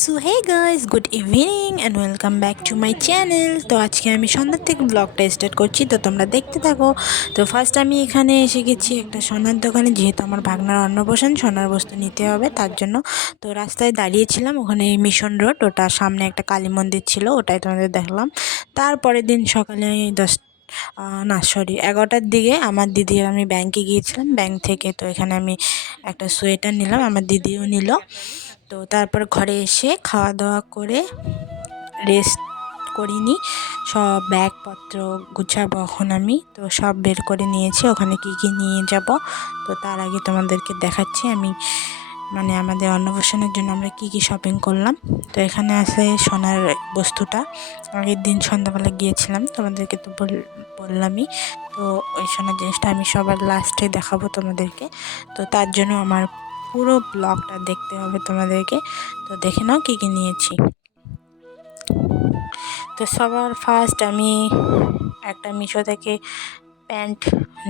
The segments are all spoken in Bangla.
So hey guys, good evening and welcome back to my channel. তো আজকে আমি সন্ধ্যার থেকে ব্লগটা স্টার্ট করছি, তো তোমরা দেখতে থাকো। তো ফার্স্ট আমি এখানে এসে গেছি একটা সোনার দোকানে, যেহেতু আমার ভাগনার অন্নপ্রাশন, সোনার বস্তু নিতে হবে তার জন্য। তো রাস্তায় দাঁড়িয়েছিলাম, ওখানে মিশন রোড, ওটার সামনে একটা কালী মন্দির ছিল, ওটাই তোমাদের দেখলাম। তারপরের দিন সকালে 11টার দিকে আমার দিদি আর আমি ব্যাংকে গিয়েছিলাম। ব্যাংক থেকে তো এখানে আমি একটা সোয়েটার নিলাম, আমার দিদিও নিল। তো তারপর ঘরে এসে খাওয়া দাওয়া করে রেস্ট করিনি, সব ব্যাগপত্র গুছাবো এখন আমি। তো সব বের করে নিয়েছি, ওখানে কি কি নিয়ে যাব। তো তার আগে তোমাদেরকে দেখাচ্ছি আমি, মানে আমাদের অন্নপ্রাশনের জন্য আমরা কি কি শপিং করলাম। তো এখানে আছে সোনার বস্তুটা, আগের দিন সন্ধ্যাবেলা গিয়েছিলাম, তোমাদেরকে তো বললামই। তো ওই সোনার জিনিসটা আমি সবার লাস্টে দেখাবো তোমাদেরকে। তো তার জন্য আমার পুরো ব্লগটা দেখতে হবে তোমাদেরকে। তো দেখে নাও কী কী নিয়েছি। তো সবার ফার্স্ট আমি একটা মিশো থেকে প্যান্ট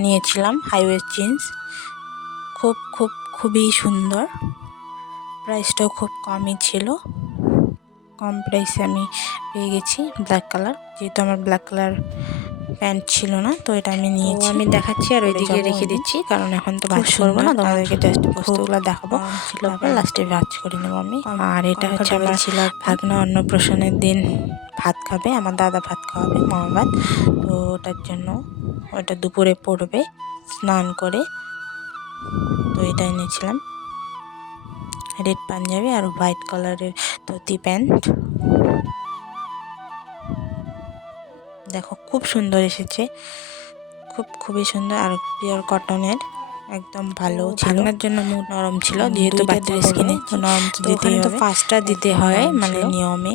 নিয়েছিলাম, হাইওয়েস্ট জিন্স, খুবই সুন্দর, প্রাইসটাও খুব কমই ছিল, কম প্রাইসে আমি পেয়ে গেছি। ব্ল্যাক কালার, যেহেতু আমার ব্ল্যাক কালার প্যান্ট ছিল না, তো এটা আমি নিয়েছি। আমি দেখাচ্ছি আর ওইদিকে রেখে দিচ্ছি, কারণ এখন তো ভাজ করবো না, তোমাদেরকে জাস্ট বস্তুগুলো দেখাবো, তারপর লাস্টে ভাজ করে নেবো আমি। আর এটা হচ্ছে আমার ভাগনা অন্নপ্রাশনের দিন ভাত খাবে, আমার দাদা ভাত খাওয়াবে, মামা ভাত। তো ওটার জন্য ওটা দুপুরে পড়বে স্নান করে। তো এটা এনেছিলাম, রেড পাঞ্জাবি আর হোয়াইট কালারের ধুতি প্যান্ট। দেখো খুব সুন্দর এসেছে, খুবই সুন্দর, আর পিওর কটনের, একদম ভালো ছিল। ভাগনার জন্য মুড নরম ছিল, যেহেতু ড্রেস কিনে, তো নরম তো দিতেই হবে। 5টা দিতে হয়, মানে নিয়মে,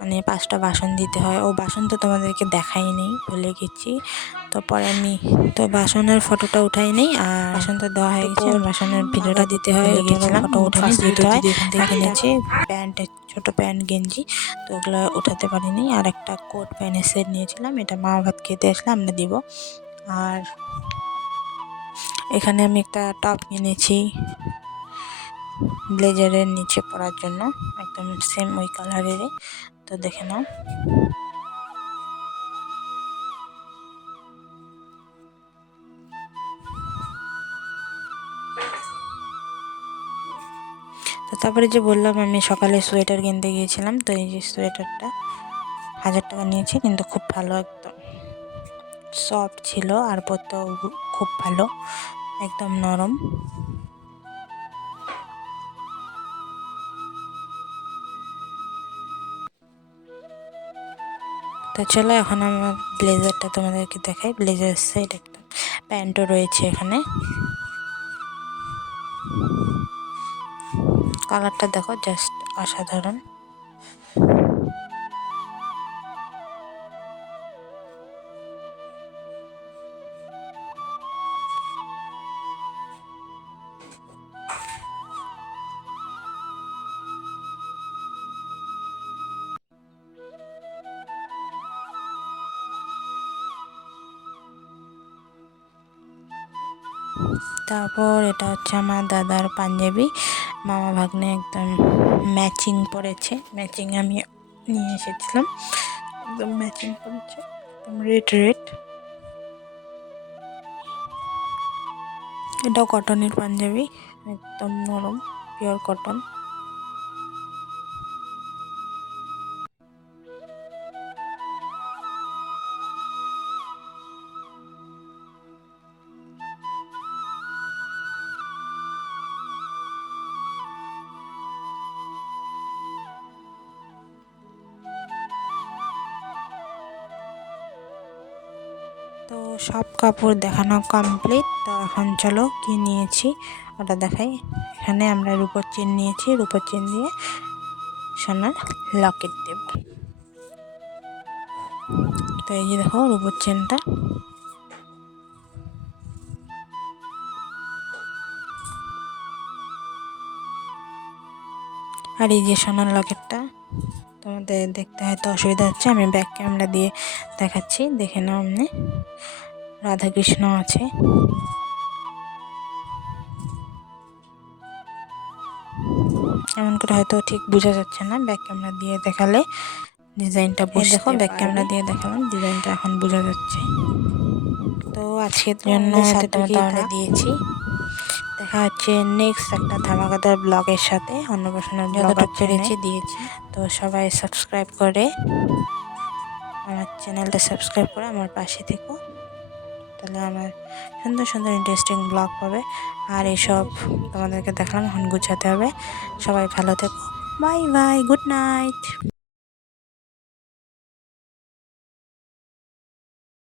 মানে 5টা বাসন দিতে হয়। ও বাসন তো তোমাদেরকে দেখাই নেই, ভুলে গেছি। তো পরে আমি তো বাসনের ফটোটা উঠাই নেই, আর বাসন তো দেওয়া হয়ে গেছে, বাসনের ভিডিওটা দিতে হয় গেছিলাম, ফটো উঠাই, যেহেতু দিদি এখান থেকে কিনেছে প্যান্ট, ছোটো প্যান্ট গেঞ্জি, তো ওগুলো উঠাতে পারিনি। আর একটা কোট প্যান্টের সেট নিয়েছিলাম, এটা মা ভাত খেতে আসলে আমরা দিব। আর এখানে আমি একটা টপ কিনেছি ব্লেজারের নিচে পরার জন্য, একদম সেম ওই কালারেরই। তো দেখে নাও। তো তারপরে যে বললাম আমি সকালে সোয়েটার কিনতে গিয়েছিলাম, তো এই যে সোয়েটারটা 1000 টাকা নিয়েছি, কিন্তু খুব ভালো, একদম সফট ছিল, আর পরতেও খুব ভালো, একদম নরম। তো চলো এখন আমার ব্লেজারটা তোমাদেরকে দেখাই। ব্লেজার সেট, একদম প্যান্টও রয়েছে এখানে, কালারটা দেখো জাস্ট অসাধারণ। তারপর এটা হচ্ছে আমার দাদার পাঞ্জাবি, মামা ভাগ্নে একদম ম্যাচিং পরেছে, ম্যাচিং আমি নিয়ে এসেছিলাম, একদম ম্যাচিং পরেছে, একদম রেড। এটাও কটনের পাঞ্জাবি, একদম নরম, পিওর কটন। তো সব কাপড় দেখানো কমপ্লিট। তো এখন চলো কি নিয়েছি ওটা দেখাই। এখানে আমরা রূপোর চেন নিয়েছি, রূপোর চেন দিয়ে সোনার লকেট দেব। তো এই যে দেখো রূপোর চেনটা, আর এই যে সোনার লকেটটা। তোমাদের দেখতে হয়তো অসুবিধা হচ্ছে, আমি ব্যাক ক্যামেরা দিয়ে দেখাচ্ছি, দেখে নাও। এমনি রাধাকৃষ্ণ আছে। এমন করে হয়তো ঠিক বোঝা যাচ্ছে না, ব্যাক ক্যামেরা দিয়ে দেখালে ডিজাইনটা বুঝতে দেখো ব্যাক ক্যামেরা দিয়ে দেখালাম, ডিজাইনটা এখন বোঝা যাচ্ছে। তো আজকের জন্য এতটুকুই তাহলে দিয়েছি। দেখা হচ্ছে নেক্সট একটা ধামাকাদার ব্লগের সাথে, অন্নপ্রাশনের ব্লগ পেরেছি দিয়েছি। তো সবাই সাবস্ক্রাইব করে আমার চ্যানেলটা সাবস্ক্রাইব করে আমার পাশে থেকো, তাহলে আমার সুন্দর সুন্দর ইন্টারেস্টিং ব্লগ পাবে। আর এইসব তোমাদেরকে দেখালাম, এখন গুছাতে হবে। সবাই ভালো থেকো, বাই বাই, গুড নাইট।